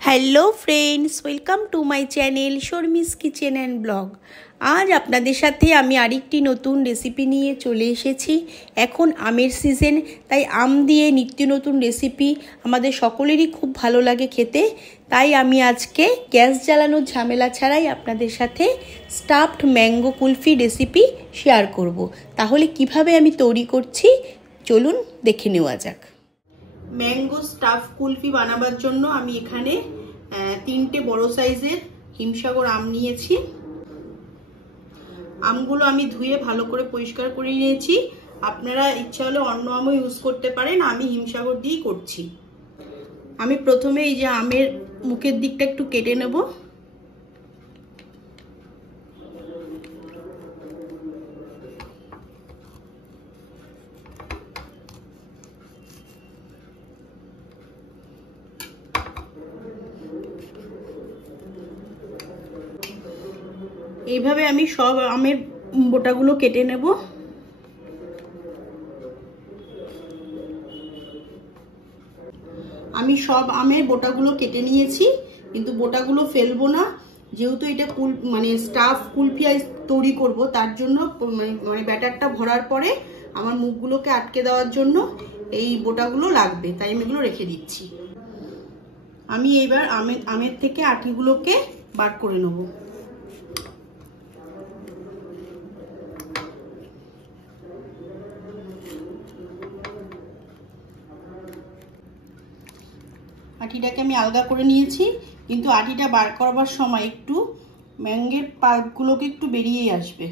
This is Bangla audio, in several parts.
Hello friends, welcome to my channel Sharmi's kitchen and blog. আজ আপনাদের সাথে আমি আরেকটি নতুন রেসিপি নিয়ে চলে এসেছি। এখন আমের সিজন, তাই আম দিয়ে নিত্য নতুন রেসিপি আমাদের সকলেরই খুব ভালো লাগে খেতে। তাই আমি আজকে গ্যাস জ্বালানোর ঝামেলা ছাড়াই আপনাদের সাথে stuffed mango kulfi recipe share করব। তাহলে কিভাবে আমি তৈরি করছি চলুন দেখে নেওয়া যাক। ম্যাঙ্গো স্টাফ কুলফি বানাবার জন্য আমি এখানে 3টে বড় সাইজের হিমসাগর আম নিয়েছি। আমগুলো আমি ধুয়ে ভালো করে পরিষ্কার করে নিয়েছি। আপনারা ইচ্ছা হলে অন্য আমও ইউজ করতে পারেন, আমি হিমসাগর দিয়েই করছি। আমি প্রথমে এই যে আমের মুখের দিকটা একটু কেটে নেব। এইভাবে আমি সব আমের বোটাগুলো কেটে নেব। আমি সব আমের বোটাগুলো কেটে নিয়েছি, কিন্তু বোটাগুলো ফেলবো না, যেহেতু এটা মানে স্টাফ কুলফি তৈরি করব, তার জন্য মানে ব্যাটারটা ভরার পরে আমার মুখগুলোকে আটকে দেওয়ার জন্য এই বোটাগুলো লাগবে, তাই আমি এগুলো রেখে দিচ্ছি। আমি এইবার আমের থেকে আটিগুলোকে বার করে নেব। আটিটাকে আমি আলগা করে নিয়েছি, কিন্তু আটিটা বার করবার সময় একটু ম্যাঙ্গোর পাল্পগুলোকে একটু বেরিয়েই আসবে।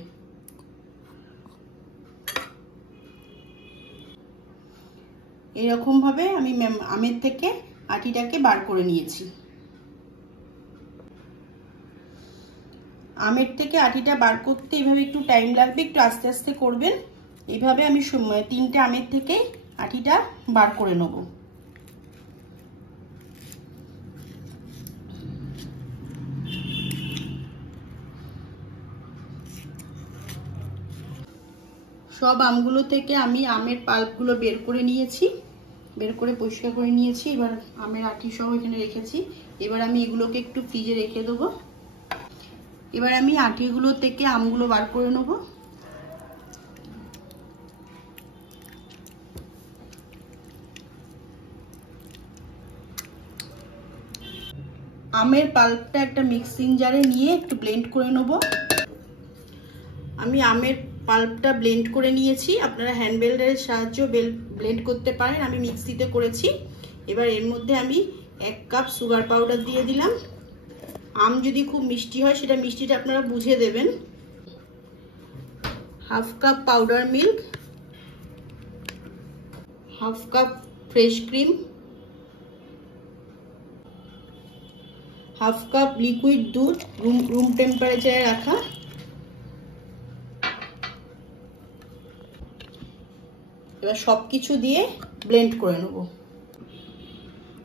এরকম ভাবে আমি আমের থেকে আটিটাকে বার করে নিয়েছি। আমের থেকে আটিটা বার করতে এইভাবে একটু টাইম লাগবে, একটু আস্তে আস্তে করবেন। এইভাবে আমি 3টে আমের থেকে আটিটা বার করে নেব। সব আমগুলো থেকে আমি আমের পাল্পগুলো বের করে নিয়েছি, বের করে পরিষ্কার করে নিয়েছি। এবার আমের আটি সহ এখানে রেখেছি। এবার আমি এগুলোকে একটু ফ্রিজে রেখে দেবো। এবার আমি আটিগুলো থেকে আমগুলো বার করে নেব। আমের পাল্পটা একটা মিক্সিং জারে নিয়ে একটু ব্লেন্ড করে নেব। আমি আমের পাল্পটা ব্লেন্ড করে নিয়েছি, আপনারা হ্যান্ড ব্লেন্ডারের সাহায্যে ব্লেন্ড করতে পারেন, আমি মিক্সিতে করেছি। এবার এর মধ্যে আমি 1 কাপ সুগার পাউডার দিয়ে দিলাম। আম যদি খুব মিষ্টি হয় সেটা মিষ্টিটা আপনারা বুঝে দেবেন। 1/2 cup powder milk, 1/2 cup fresh cream, 1/2 cup liquid দুধ রুম টেম্পারেচারে রাখা। এবার সবকিছু দিয়ে ব্লেন্ড করে নেব।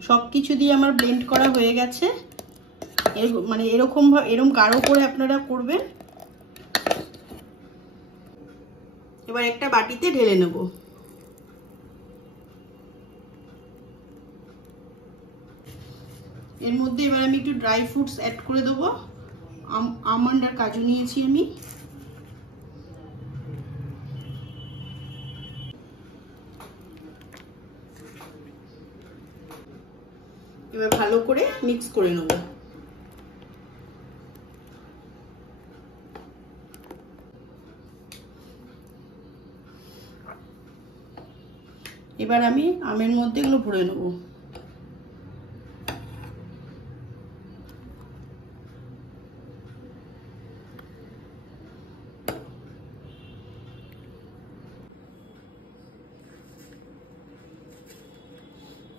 সবকিছু দিয়ে আমার ব্লেন্ড করা হয়ে গেছে। মানে এরকম গাঢ় করে আপনারা করবেন। এবার একটা বাটিতে ঢেলে নেব। এর মধ্যে এবার আমি একটু ড্রাই ফ্রুটস অ্যাড করে দেবো। আমন্ড আর কাজু নিয়েছি আমি। এবার ভালো করে মিক্স করে নেব। এবার আমি আমের মধ্যে এগুলো ভরে নেব।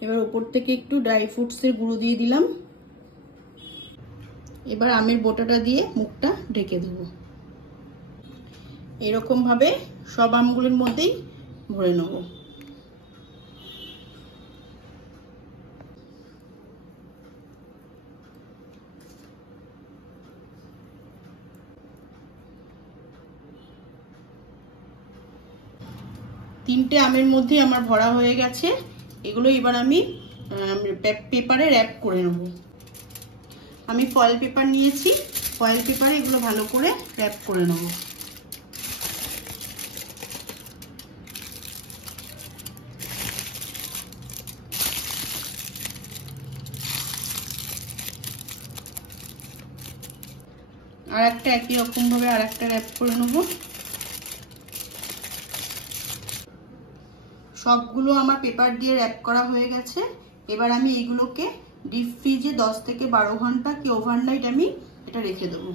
এবার উপর থেকে একটু ড্রাই ফ্রুটসের গুঁড়ো দিয়ে দিলাম। এবার আমের বোটাটা দিয়ে মুখটা ঢেকে দেব। এরকম ভাবে সব আমগুলোর মধ্যেই ভরে নেব। তিনটে আমের মধ্যে আমার ভরা হয়ে গেছে। এগুলো এবার আমি পেপারে র্যাপ করে নেব। আমি ফয়েল পেপার নিয়েছি, ফয়েল পেপারে এগুলো ভালো করে র‍্যাপ করে নেব। আর একটা একই রকম ভাবে আর একটা র‍্যাপ করে নেব। সবগুলো আমার পেপার দিয়ে র‍্যাপ করা হয়ে গেছে। এবার আমি এগুলোকে ডিপ ফ্রিজে 10 থেকে 12 ঘন্টা কি ওভারনাইট আমি এটা রেখে দেবো।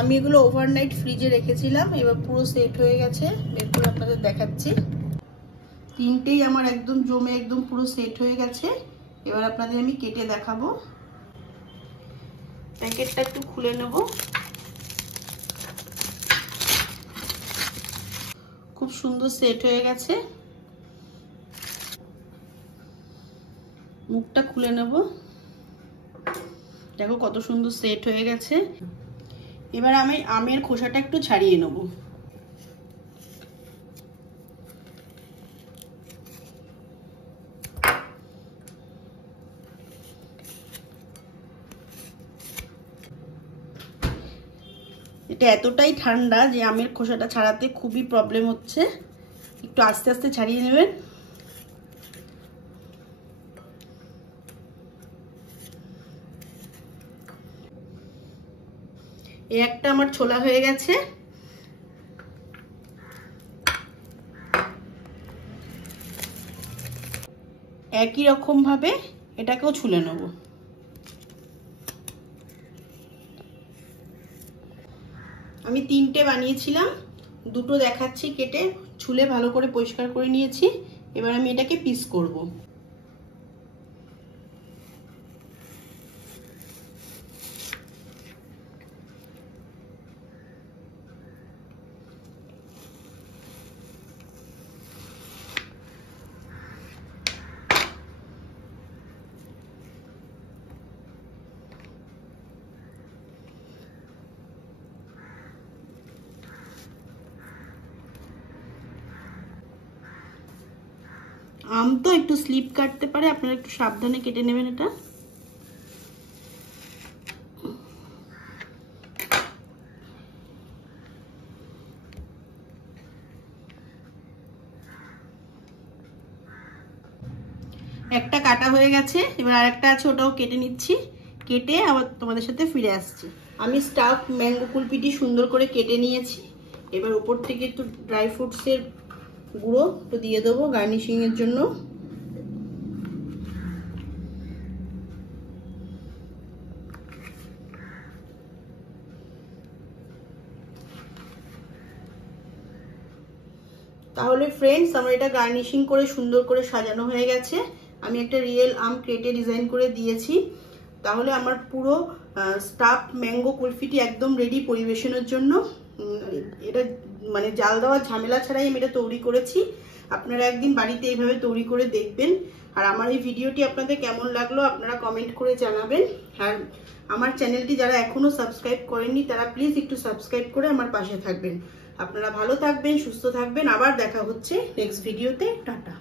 আমি এগুলো ওভারনাইট ফ্রিজে রেখেছিলাম, এবার পুরো সেট হয়ে গেছে। বের করে আপনাদের দেখাচ্ছি। তিনটেই আমার একদম জমে একদম পুরো সেট হয়ে গেছে। এবার আপনাদের আমি কেটে দেখাবো। প্যাকেটটা একটু খুলে নেব। খুব সুন্দর সেট হয়ে গেছে। মুখটা খুলে নেব। দেখো কত সুন্দর সেট হয়ে গেছে। এবার আমি আমের খোসাটা একটু ছাড়িয়ে নেব। এটা এতটাই ঠান্ডা যে আমের খোসাটা ছাড়াতে খুবই প্রবলেম হচ্ছে। একটু আস্তে আস্তে ছাড়িয়ে নেবেন। এই একটা আমার ছোলা হয়ে গেছে। একই রকম ভাবে এটাকেও ছুলে নেব। আমি তিনটে বানিয়েছিলাম, দুটো দেখাচ্ছি কেটে, ছুলে ভালো করে পরিষ্কার করে নিয়েছি। এবার আমি এটাকে পিস করব। আম তো একটু স্লিপ কাটতে পারে, আপনারা একটু সাবধানে কেটে নেবেন। এটা একটা কাটা হয়ে গেছে, এবার আরেকটা আছে, ওটাও কেটে নিচ্ছি। কেটে আবার তোমাদের সাথে ফিরে আসছি। আমি স্টাফ ম্যাঙ্গো কুলফিটি সুন্দর করে কেটে নিয়েছি। এবার উপর থেকে একটু ড্রাই ফ্রুটসের গুঁড়ো একটু দিয়ে দেবো গার্নিশিং এর জন্য। তাহলে ফ্রেন্ডস, আমার এটা গার্নিশিং করে সুন্দর করে সাজানো হয়ে গেছে। আমি একটা রিয়েল আম কেটে ডিজাইন করে দিয়েছি। তাহলে আমার পুরো স্টাফ ম্যাঙ্গো কুলফিটি একদম রেডি পরিবেশনের জন্য। এটা মানে জাল দেওয়ার ঝামেলা ছাড়াই আমি এটা তৈরি করেছি। আপনারা একদিন বাড়িতে এইভাবে তৈরি করে দেখবেন। আর আমার এই ভিডিওটি আপনাদের কেমন লাগলো আপনারা কমেন্ট করে জানাবেন। আর আমার চ্যানেলটি যারা এখনো সাবস্ক্রাইব করেননি তারা প্লিজ একটু সাবস্ক্রাইব করে আমার পাশে থাকবেন। আপনারা ভালো থাকবেন, সুস্থ থাকবেন। আবার দেখা হচ্ছে নেক্সট ভিডিওতে। টাটা।